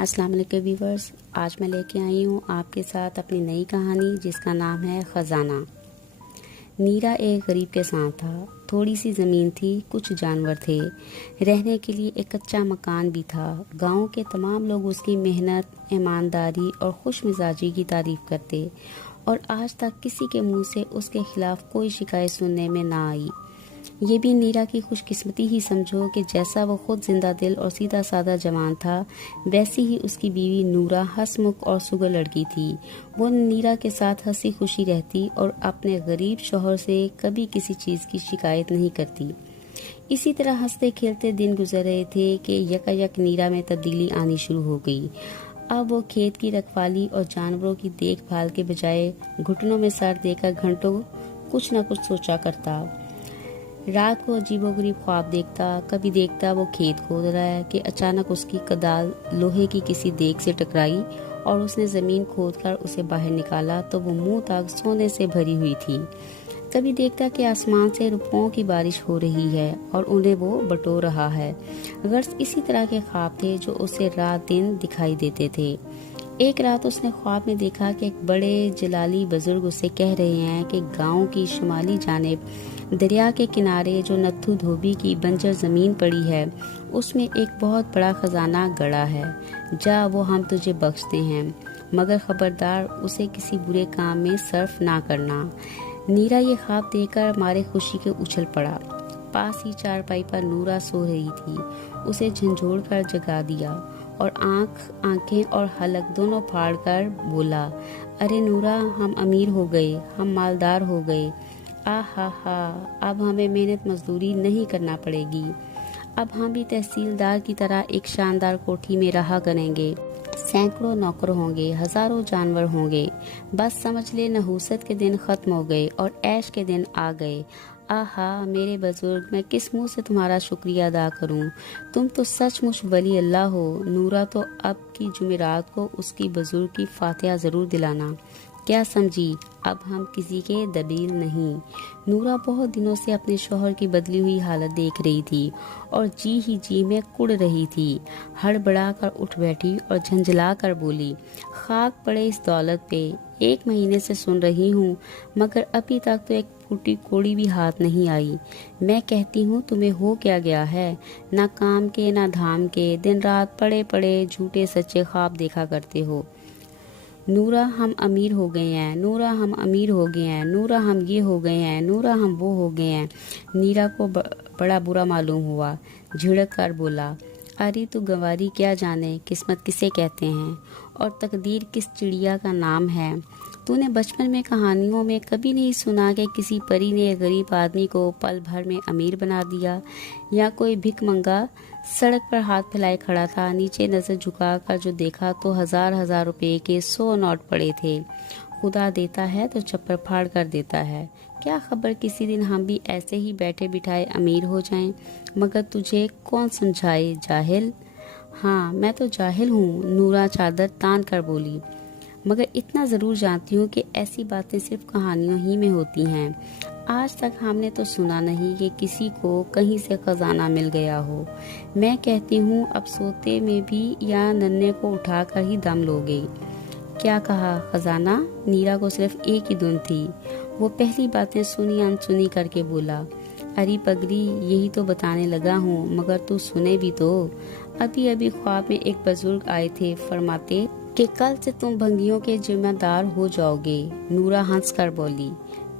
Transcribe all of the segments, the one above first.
السلام علیکم ویورز، آج میں لے کے آئی ہوں آپ کے ساتھ اپنی نئی کہانی جس کا نام ہے خزانہ۔ نیرا ایک غریب کسان تھا، تھوڑی سی زمین تھی، کچھ جانور تھے، رہنے کے لیے ایک کچا مکان بھی تھا۔ گاؤں کے تمام لوگ اس کی محنت، ایمانداری اور خوش مزاجی کی تعریف کرتے اور آج تک کسی کے منہ سے اس کے خلاف کوئی شکایت سننے میں نہ آئی۔ یہ بھی نیرا کی خوش قسمتی ہی سمجھو کہ جیسا وہ خود زندہ دل اور سیدھا سادہ جوان تھا، ویسی ہی اس کی بیوی نورا ہنسمکھ اور سگل لڑکی تھی۔ وہ نیرا کے ساتھ ہنسی خوشی رہتی اور اپنے غریب شوہر سے کبھی کسی چیز کی شکایت نہیں کرتی۔ اسی طرح ہنستے کھیلتے دن گزر رہے تھے کہ یکایک نیرا میں تبدیلی آنی شروع ہو گئی۔ اب وہ کھیت کی رکھوالی اور جانوروں کی دیکھ بھال کے بجائے گھٹنوں میں سر دے کر گھنٹوں کچھ نہ کچھ سوچا کرتا۔ رات کو عجیب و غریب خواب دیکھتا، کبھی دیکھتا وہ کھیت کھود رہا ہے کہ اچانک اس کی کدال لوہے کی کسی دیگ سے ٹکرائی اور اس نے زمین کھود کر اسے باہر نکالا تو وہ منہ تک سونے سے بھری ہوئی تھی۔ کبھی دیکھتا کہ آسمان سے روپوں کی بارش ہو رہی ہے اور انہیں وہ بٹور رہا ہے۔ غرض اسی طرح کے خواب تھے جو اسے رات دن دکھائی دیتے تھے۔ ایک رات اس نے خواب میں دیکھا کہ ایک بڑے جلالی بزرگ اسے کہہ رہے ہیں کہ گاؤں کی شمالی جانب دریا کے کنارے جو نتھو دھوبی کی بنجر زمین پڑی ہے، اس میں ایک بہت بڑا خزانہ گڑا ہے۔ جا، وہ ہم تجھے بخشتے ہیں، مگر خبردار اسے کسی برے کام میں صرف نہ کرنا۔ نیرا یہ خواب دیکھ کر مارے خوشی کے اچھل پڑا۔ پاس ہی چارپائی پر نورا سو رہی تھی، اسے جھنجھوڑ کر جگا دیا اور آنکھیں اور حلق دونوں پھاڑ کر بولا، ارے نورا، ہم امیر ہو گئے، ہم مالدار ہو گئے، ہا، اب ہمیں محنت مزدوری نہیں کرنا پڑے گی، اب ہم بھی تحصیلدار کی طرح ایک شاندار کوٹھی میں رہا کریں گے، سینکڑوں نوکر ہوں گے، ہزاروں جانور ہوں گے، بس سمجھ لے نحوست کے دن ختم ہو گئے اور عیش کے دن آ گئے۔ آہا میرے بزرگ، میں کس منہ سے تمہارا شکریہ ادا کروں، تم تو سچ مچ ولی اللہ ہو۔ نورا تو اب کی جمعرات کو اس کی بزرگ کی فاتحہ ضرور دلانا، کیا سمجھی، اب ہم کسی کے دبیل نہیں۔ نورا بہت دنوں سے اپنے شوہر کی بدلی ہوئی حالت دیکھ رہی تھی اور جی ہی جی میں کڑ رہی تھی۔ ہڑبڑا کر اٹھ بیٹھی اور جھنجھلا کر بولی، خاک پڑے اس دولت پہ، 1 مہینے سے سن رہی ہوں مگر ابھی تک تو ایک پھوٹی کوڑی بھی ہاتھ نہیں آئی۔ میں کہتی ہوں تمہیں ہو کیا گیا ہے، نہ کام کے نہ دھام کے، دن رات پڑے پڑے جھوٹے سچے خواب دیکھا کرتے ہو۔ نورا ہم امیر ہو گئے ہیں، نورا ہم امیر ہو گئے ہیں، نورا ہم یہ ہو گئے ہیں، نورا ہم وہ ہو گئے ہیں۔ نیرا کو بڑا برا معلوم ہوا، جھڑک کر بولا، ارے تو گنواری کیا جانے قسمت کسے کہتے ہیں اور تقدیر کس چڑیا کا نام ہے۔ تو نے بچپن میں کہانیوں میں کبھی نہیں سنا کہ کسی پری نے غریب آدمی کو پل بھر میں امیر بنا دیا، یا کوئی بھک منگا سڑک پر ہاتھ پھیلائے کھڑا تھا، نیچے نظر جھکا کر جو دیکھا تو ہزار روپے کے 100 نوٹ پڑے تھے۔ خدا دیتا ہے تو چپر پھاڑ کر دیتا ہے، کیا خبر کسی دن ہم بھی ایسے ہی بیٹھے بٹھائے امیر ہو جائیں، مگر تجھے کون سمجھائے جاہل۔ ہاں میں تو جاہل ہوں، نورا چادر تان کر بولی، مگر اتنا ضرور جانتی ہوں کہ ایسی باتیں صرف کہانیوں ہی میں ہوتی ہیں، آج تک ہم نے تو سنا نہیں کہ کسی کو کہیں سے خزانہ مل گیا ہو۔ میں کہتی ہوں اب سوتے میں بھی یا ننھے کو اٹھا کر ہی دم لوگے۔ کیا کہا، خزانہ؟ نیرا کو صرف ایک ہی دھن تھی، وہ پہلی باتیں سنی انسنی کر کے بولا، اری پگلی یہی تو بتانے لگا ہوں، مگر تو سنے بھی تو۔ ابھی خواب میں ایک بزرگ آئے تھے، فرماتے کہ کل سے تم بھنگیوں کے ذمہ دار ہو جاؤ گے۔ نورا ہنس کر بولی۔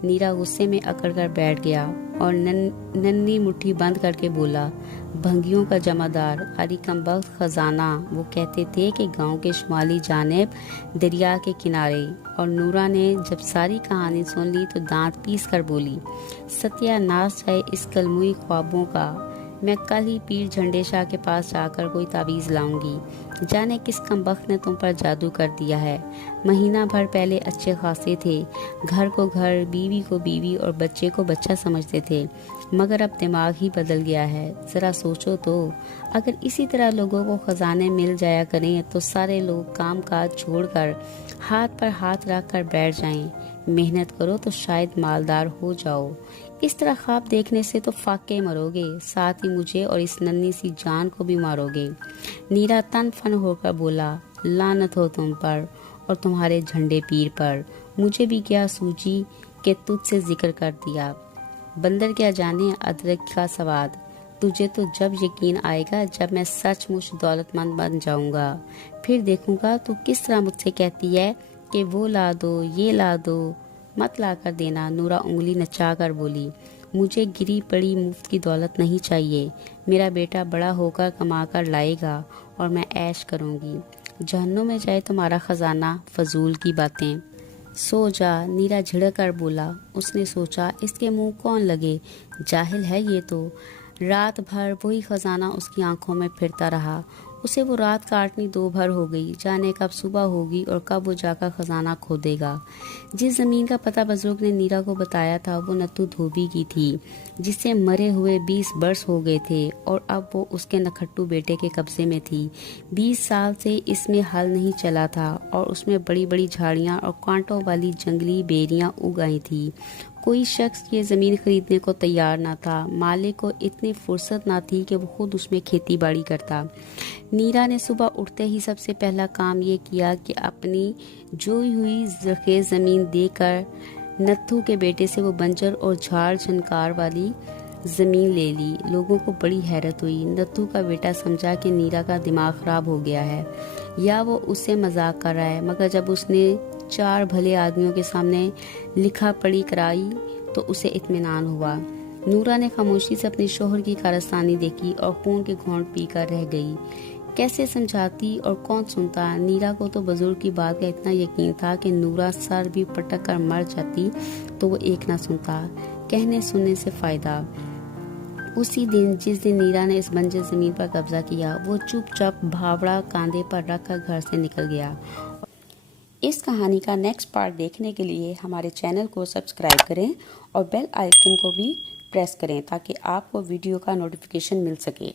نیرا غصے میں اکڑ کر بیٹھ گیا اور ننھی مٹھی بند کر کے بولا، بھنگیوں کا جمع دار، اری کمبخت، خزانہ وہ کہتے تھے کہ گاؤں کے شمالی جانب دریا کے کنارے۔ اور نورا نے جب ساری کہانی سن لی تو دانت پیس کر بولی، ستیہ ناش ہے اس کلموئی خوابوں کا، میں کل ہی پیر جھنڈے شاہ کے پاس جا کر کوئی تعویذ لاؤں گی، جانے کس کمبخت نے تم پر جادو کر دیا ہے۔ مہینہ بھر پہلے اچھے خاصے تھے، گھر کو گھر، بیوی کو بیوی اور بچے کو بچہ سمجھتے تھے، مگر اب دماغ ہی بدل گیا ہے۔ ذرا سوچو تو، اگر اسی طرح لوگوں کو خزانے مل جایا کریں تو سارے لوگ کام کاج چھوڑ کر ہاتھ پر ہاتھ رکھ کر بیٹھ جائیں، محنت کرو تو شاید مالدار ہو جاؤ۔ اس طرح خواب دیکھنے سے تو فاقے مروگے، ساتھ ہی مجھے اور اس ننھی سی جان کو بھی مارو گے۔ نیرا تن فن ہو کر بولا، لعنت ہو تم پر اور تمہارے جھنڈے پیر پر، مجھے بھی کیا سوجی کہ تجھ سے ذکر کر دیا۔ بندر کیا جانے ادرک کا سواد، تجھے تو جب یقین آئے گا جب میں سچ مچ دولت مند بن جاؤں گا، پھر دیکھوں گا تو کس طرح مجھ سے کہتی ہے کہ وہ لا دو، یہ لا دو، مت لا کر دینا۔ نورا انگلی نچا کر بولی، مجھے گری پڑی مفت کی دولت نہیں چاہیے، میرا بیٹا بڑا ہو کر کما کر لائے گا اور میں عیش کروں گی، جہنم میں جائے تمہارا خزانہ، فضول کی باتیں۔ سو جا، نیرا جھڑک کر بولا۔ اس نے سوچا اس کے منہ کون لگے، جاہل ہے یہ تو۔ رات بھر وہی خزانہ اس کی آنکھوں میں پھرتا رہا، اسے وہ رات کاٹنی دو بھر ہو گئی، جانے کب صبح ہوگی اور کب وہ جا کر خزانہ کھودے گا۔ جس زمین کا پتہ بزرگ نے نیرا کو بتایا تھا وہ نتو دھوبی کی تھی، جس سے مرے ہوئے 20 برس ہو گئے تھے اور اب وہ اس کے نکھٹو بیٹے کے قبضے میں تھی۔ 20 سال سے اس میں ہل نہیں چلا تھا اور اس میں بڑی بڑی جھاڑیاں اور کانٹوں والی جنگلی بیریاں اگ آئی تھی۔ کوئی شخص یہ زمین خریدنے کو تیار نہ تھا، مالک کو اتنی فرصت نہ تھی کہ وہ خود اس میں کھیتی باڑی کرتا۔ نیرا نے صبح اٹھتے ہی سب سے پہلا کام یہ کیا کہ اپنی جوئی ہوئی زرخیز زمین دے کر نتھو کے بیٹے سے وہ بنجر اور جھاڑ جھنکار والی زمین لے لی۔ لوگوں کو بڑی حیرت ہوئی۔ نتھو کا بیٹا سمجھا کہ نیرا کا دماغ خراب ہو گیا ہے یا وہ اس سے مذاق کر رہا ہے، مگر جب اس نے 4 بھلے آدمیوں کے سامنے لکھا پڑھی کرائی تو اسے اطمینان ہوا۔ نورا نے خاموشی سے اپنے شوہر کی کارستانی دیکھی اور خون کے گھونٹ پی کر رہ گئی۔ کیسے سمجھاتی اور کون سنتا؟ نیرا کو تو بزرگ کی بات کا اتنا یقین تھا کہ نورا سر بھی پٹک کر مر جاتی تو وہ ایک نہ سنتا، کہنے سننے سے فائدہ۔ اسی دن جس دن نیرا نے اس بنجر زمین پر قبضہ کیا، وہ چپ چاپ بھاوڑا کاندھے پر رکھ کر گھر سے نکل گیا۔ اس کہانی کا نیکسٹ پارٹ دیکھنے کے لیے ہمارے چینل کو سبسکرائب کریں اور بیل آئیکن کو بھی پریس کریں تاکہ آپ کو ویڈیو کا نوٹیفیکیشن مل سکے۔